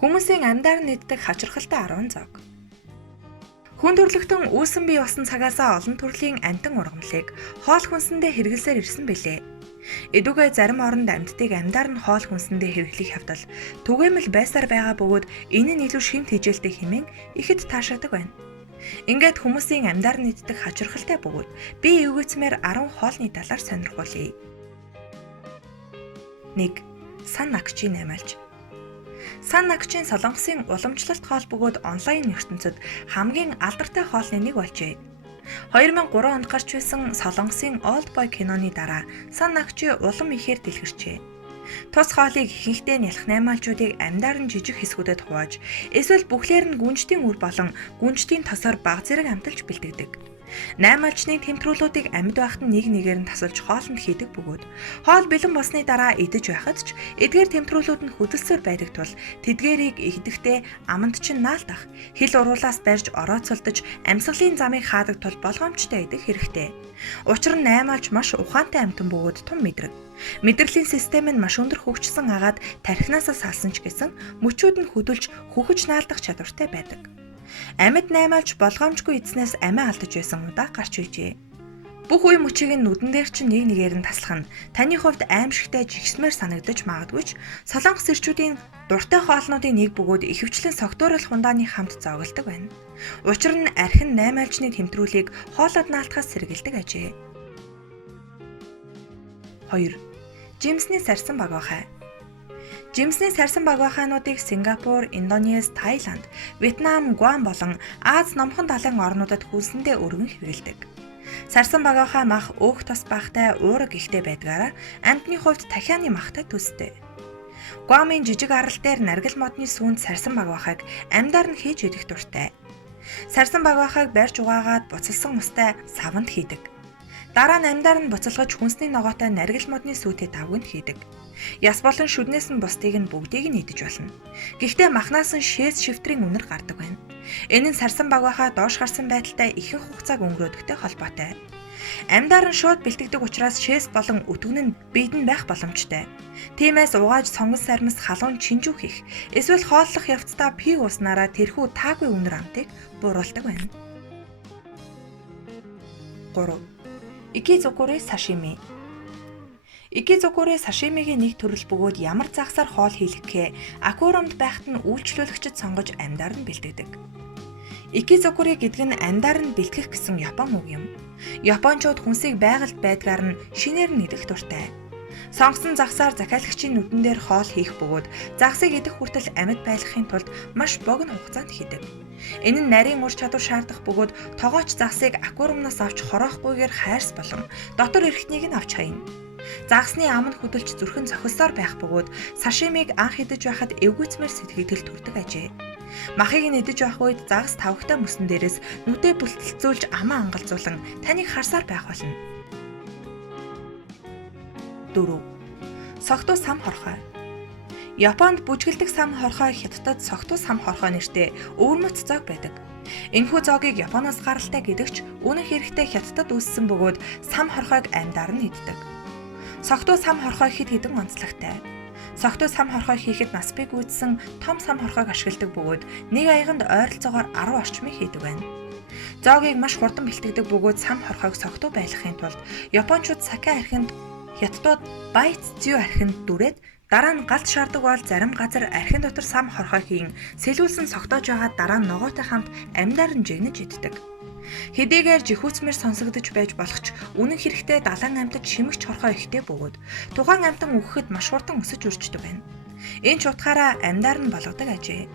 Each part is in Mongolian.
Хүмүүсийн амьдаар нийддэг хачирхалтай 10 зог. Хүн төрлөختөн үүсэн бий болсон цагаасаа олон төрлийн амтан ургамлыг хоол хүнсэндээ хэрэглэсээр ирсэн билээ. Эдүгээ зарим оронд амьтдыг амьдаар нь хоол хүнсэндээ хэрэглэх явдал түгээмэл байсаар байгаа бөгөөд энэ нь илүү шимт хижээлтэй хэмээн ихэд таашаадаг байна. Ингээд хүмүүсийн амьдаар нийддэг хачирхалтай бөгөөд би эвгүйцмээр 10 хоолны талаар сонирхуулъя. 1. Сан нагчийн наймаалж. Сан нагчийн Солонгосын уламжлалт хоол бөгөөд онлайн ертөнцид хамгийн алдартай хоолны нэг болжээ. 2003 онд гарч байсан Солонгосын Олдбой киноны дараа сан нагчийн улам ихээр дэлгэрчээ. Тус хоолыг ихэнхдээ нялх наймаалчуудыг амьдаар нь жижиг хэсгүүдэд хувааж, эсвэл бүхлээр нь гүнжтийн үр болон гүнжтийн тосоор бага зэрэг амталж бэлтгэдэг. Наймаалчны тэмдэглүүлүүдийг амьд байхад нь нэг нэгээр нь тасалж хоолнд хийдэг бөгөөд хоол бэлэн болсны дараа идэж байхад ч эдгээр тэмдэглүүлүүд нь хөдөлсөөр байдаг тул тэдгээрийг идэхдээ аманд чинь наалдах, хил уруулаас барьж орооцолдож амьсгалын замыг хаадаг тул болгоомжтой идэх хэрэгтэй. Учир нь наймаалч маш ухаантай амьтан бөгөөд тун мэдрэг. Мэдрэлийн систем нь маш өндөр хөгжсөн агаад тархинасаа салсан ч гэсэн мөчүүд нь хөдөлж хөхөж наалдах чадвартай байдаг. Амьд наймаалж болгоомжгүй эзнээс амиа алдаж байсан удаа гарч ижээ. Бүх үе мөчийг нь нүдэн дээр чинь нэг нэгээр нь таслах нь таны хувьд аимшигтай жигсмээр санагдаж магадгүй ч Солонгос ирчүүдийн дуртай хоолнуудын нэг бөгөөд ихэвчлэн согтууруулах ундааны хамт зоогддог байна. Учир нь архин наймаалчны тэмдрүүлийг хоолоод наалтахаас сэргийлдэг ажээ. 2. Жимсний сарсан багвахай. Жимсний сарсан багвахайнуудыг Сингапур, Индонез, Таиланд, Вьетнам, Гуам болон Аз номхон далайн орнуудад хүнсэндээ өргөн хэрэглэдэг. Сарсан багвахай мах өөх тос багтай уураг ихтэй байдгаараа амьтны хувьд дахианы махтай төстэй. Гуамын жижиг арал дээр наргил модны сүүнд сарсан багвахайг амьдаар нь хийж идэх дуртай. Сарсан багвахайг барьж угаагаад буцалсан устай саванд хийдэг. Дараа нь амьдаар нь буцалгаж хүнсний ногоотой наргил модны сүүтэй давганд хийдэг. Яс болон шүднээс нь бусдыг нь бүгдийг нь идэж болно. Гэхдээ махнаас нь шээс шифтрийн үнэр гардаг байна. Энэ нь сарсан багвахай доош гарсан байдалтай ихэнх хугацааг өнгөрөөдөгтэй холбоотой. Амьдаар нь шууд бэлтгэдэг учраас шээс болон өтгөн нь биедэн байх боломжтой. Тиймээс угааж сонгон сармас халуун чинжүү хийх эсвэл хооллох явцдаа пиг уснараа тэрхүү таагүй үнэр амтыг бууруулдаг байна. 3. Икизукурэ сашими. Икизукурэ сашимигийн нэг төрөл бөгөөд ямар загсаар хоол хийлгэхээ аквариумд байхад нь үйлчлүүлэгчид сонгож амьдаар нь бэлтгэдэг. Икизукурэ гэдэг нь амьдаар нь бэлтгэх гэсэн Япон үг юм. Япончууд хүнсийг байгальд байдгаар нь шинээр нь идэх дуртай. Сонгосон загсаар захиалагчийн нүдэн дээр хоол хийх бөгөөд загсыг идэх хүртэл амьд байлгахын тулд маш богино хугацаанд хийдэг. Энэ нь нарийн ур чадвар шаардах бөгөөд тогооч загсыг аквариумнаас авч хороохгүйгээр хайрс болон дотор эрхтнийг нь авч хаяна. Загсны ам нь хөдөлж зүрхэн зохисоор байх бөгөөд сашимиг анх идэж байхад эвгүйцмээр сэтгэл төрдөг ажээ. Махыг нь идэж байх үед загас тавхтай мөсөн дээрээс нүдээ бүлтэлцүүлж амаа ангалзуулан таныг харсаар байх болно. 4. Согтуу сам хорхой. Японд бүжгэлдэг сам хорхой Хятадд согтуу сам хорхой нэртэй өвөрмөц зог байдаг. Энэхүү зоогийг Японоос гаралтай гэдэгч үнэн хэрэгтээ Хятадд үүссэн бөгөөд сам хорхойг амьдаар нь иддэг. Согтуу сам хорхой хэд хэдэн онцлогтой. Согтуу сам хорхой хийхэд нас бий гүйцсэн том сам хорхойг ашигладаг бөгөөд нэг аяганд ойролцоогоор 10 орчмыг хийдэг байна. Зоогийг маш хурдан бэлтгэдэг бөгөөд сам хорхойг согтуу байлгахын тулд Япончууд саке архинд, Хятадууд байцзю архинд дүрээд дараа нь галт шаардаг бол зарим газар архин дотор сам хорхой хийн сэлүүлсэн согтоож байгаа дараа нь ногоотой хамт амьдаар нь жигнэж иддэг. Хэдийгээр жихүүцмэр сонсогдож байж болох ч үнэн хэрэгтээ далайн амьтад шимэгч хорхой ихтэй бөгөөд тухайн амьтан өгөхөд маш хурдан өсөж үрждэг байна. Энэ ч утгаараа амьдаар нь болгодог ажээ.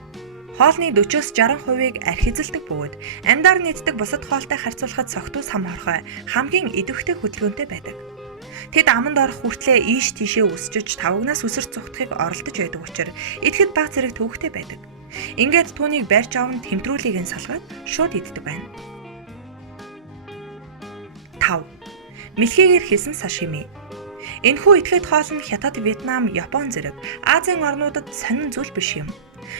Хоолны 40-60%-ийг архи эзэлдэг бөгөөд амьдаар нь иддэг бусад хоолтой харьцуулахад согтуу сам хорхой хамгийн идэвхтэй хөдөлгөөнтэй байдаг. Тэд аманд орох хүртлээр ийш тийшээ өсчөж тавгнаас үсэрч цухтахыг оролдож байдаг учраас идэхэд баг зэрэг төвөгтэй байдаг. Ингээд түүнийг барьж аван тэмдрүүлийг нь салгаад шууд иддэг байна. 5. Мэлхийгээр хийсэн сашими. Энэхүү этгээд хоол нь Хятад, Вьетнам, Япон зэрэг Азийн орнуудад сонин зүйл биш юм.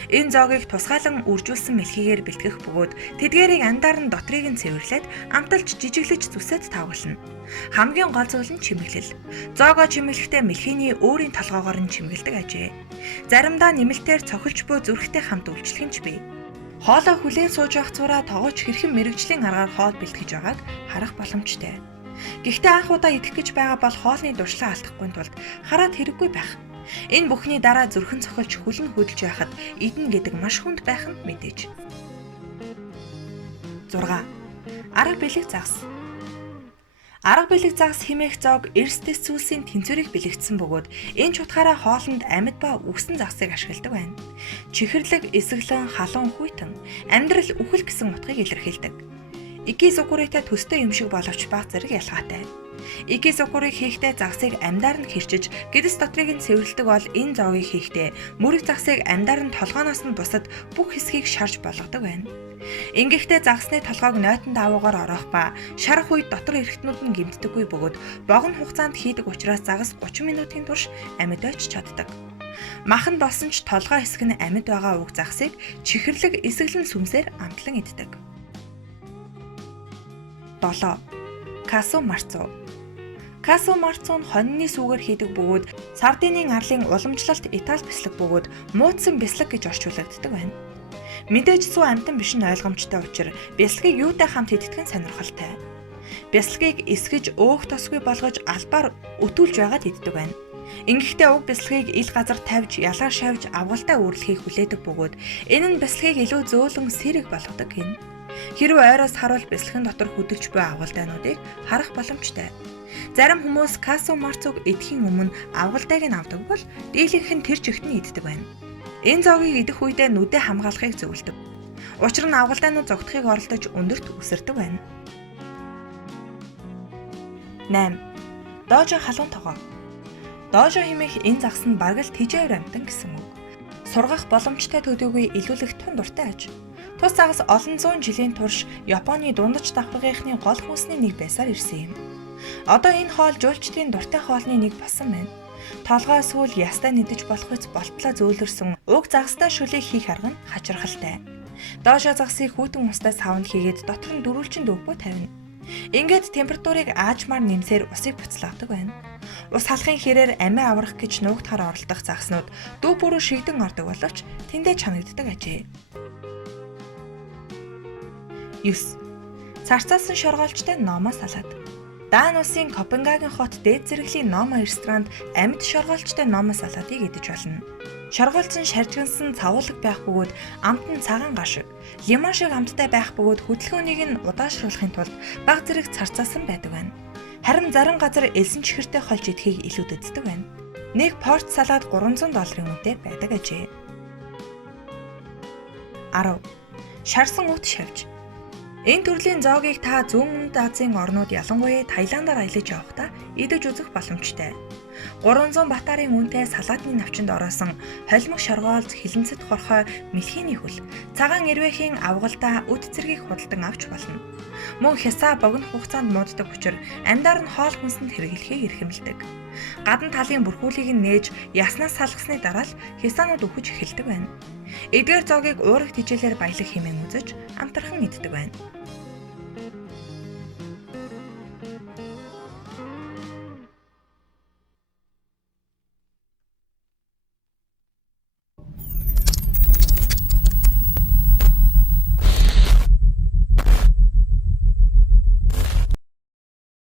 Энэ зоогийг тусгайлан үржүүлсэн мэлхийгээр бэлтгэх бөгөөд тэдгээрийг амьдаар нь дотрыг нь цэвэрлээд амталж жижиглэж зүсээд тавгална. Хамгийн гол зүйл нь чимэглэл. Зоогоо чимэглэхдээ мэлхийний өөрийн толгоогоор нь чимгэлдэг ажээ. Заримдаа нэмэлтээр цохилж буй зүрхтэй хамт үйлчлэх нь ч бий. Хоолоо хүлээн сууж байх цураа тоогооч хэрхэн мэрэгжлийн аргаар хоол бэлтгэж байгааг харах боломжтой. Гэхдээ анх удаа идэх гэж байгаа бол хоолны дуршлаа алдахгүй тулд хараад хэрэггүй байх. Энэ бүхний дараа зүрхэн цохилж хүлэн хөдөлж байхад идэнэ гэдэг маш хүнд байх нь мэдээж. 6. Арга бэлэг загас. Арга бэлэг загас хэмээх зоог эрсдэс зүйлсийн тэнцвэрийг бэлэгдсэн бөгөөд энэ чутгаараа хоолнд амьд ба үхсэн загсыг ашигладаг байна. Чихэрлэг, эсэглэн, халуун, хүйтэн, амьдрал үхэл гэсэн утгыг илэрхийлдэг. Икизукуритай төстэй юм шиг боловч баг зэрэг ялгаатай. Икизукурыг хийхдээ загсыг амьдаар нь хэрчиж, гэдэс дотрыг нь цэвэрлдэг бол энэ зоогийг хийхдээ мөрөг загсыг амьдаар нь толгооноос нь бусад бүх хэсгийг шарж болгодог байна. Ингэхдээ загсны толгойг нойтон даавуугаар ороох ба шарах үед дотор эрэхтнүүд нь гэмтдэггүй бөгөөд богино хугацаанд хийдэг учраас загас 30 минутын турш амьд байж чаддаг. Махан болсон ч толгой хэсэг нь амьд байгаа уг загсыг чихэрлэг, эсэглэн сүмсээр амтлан иддэг. 7. Касу марцу. Касу марцу нь хонины сүүгээр хийдэг бөгөөд сардинын арлын уламжлалт Итали бэслэг бөгөөд муудсан бэслэг гэж орчуулагддаг байна. Мэдээж сүү амтан биш нь ойлгомжтой учраас бясалгыг юутай хамт идэх нь сонирхолтой. Бясалгыг эсгэж өөх тосгүй болгож албаар өтүүлж байгаад иддэг байна. Ингэхдээ уг бясалгыг ил газар тавьж, ялгаар шавьж, авгалтай үүрлэхийг хүлээдэг бөгөөд энэ нь бясалгыг илүү зөөлөн сэрэг болгодог гин. Хэрвээ ойроос харуул бясалгын дотор хөдөлж буй авгалтайнуудыг харах боломжтой. Зарим хүмүүс касу марцуг идэхийн өмнө авгалтайг нь авдаг бол дийлэнх нь тэр чигт нь иддэг байна. Энэ зоогийг идэх үедээ нүдэ хамгаалахыг зөвлөдөг. Учир нь авгалтайнууд зогтохыг оролдож өндөрт үсэрдэг байна. 8. Дожо халуун тогоо. Дожо хэмээх энэ загс нь бараг л тижээр амтан гэсэн үг. Сургах боломжтой төдийгүй илүүлэх тун дуртай аж. Тус загас олон зуун жилийн турш Японы дундаж давхаргийнхны гол хүнсний нэг байсаар ирсэн юм. Одоо энэ хоол жуулчдын дуртай хоолны нэг болсон байна. Толгой сүүл ястай нэдэж болохыц болтлоо зөөлрсөн уг загастай шүлийг хийх арга нь хачирхалтай. Доошо загсыг хүйтэн устай савнд хийгээд дотор нь дөрвөлжин дөвбөө тавина. Ингээд температурыг аажмаар нэмсээр усыг буцлагдаг байна. Ус халахын хэрээр амиа аврах гэж нуугдахаар оролдох загснууд дүү бүрөө шигдэн ордог боловч тэндээ чанагддаг ажээ. 9. Царцаасан шоргоолжтой Номо салаад. Даан улсын Копенгаген хот дээд зэрэглэлийн Номо ресторанд амьд шоргоолжтой Номо салаатыг идэж болно. Шоргоолцсон шаржгансан цавуулаг байх бөгөөд амт нь цагаан гашиг, лимон шиг амттай байх бөгөөд хөдөлгөөнийг нь удаашруулахын тулд баг зэрэг царцаасан байдаг байна. Харин зарим газар элсэн чихэртэй холж идэхийг илүүддэг байна. Нэг порт салаад $300 үнэтэй байдаг ажээ. 10. Шарсан ут шавж. Энэ төрлийн зоогийг та зүүн өмнөд Азийн орнууд ялангуяа Таиландаар аялаж явахдаа идэж үзэх боломжтой. 300 батарын үнэтэй салаатны навчинд ороосон холимог шоргоолж, хилэнцэт хорхой, мэлхийний хөл, цагаан эрвээхийн авгалдаа үд цэргийг худалдан авч болно. Мөн хясаа богино хугацаанд мууддаг учраас амьдаар нь хоол хүнсэнд хэрэглэхийг эрхэмлэдэг. Гадна талын бүрхүүлийг нь нээж яснаас салгасны дараа л хясаанууд үхэж эхэлдэг байна. Эдгээр зоогийг уурах тижээлээр баялаг хэмээн үзэж амтархан иддэг байна.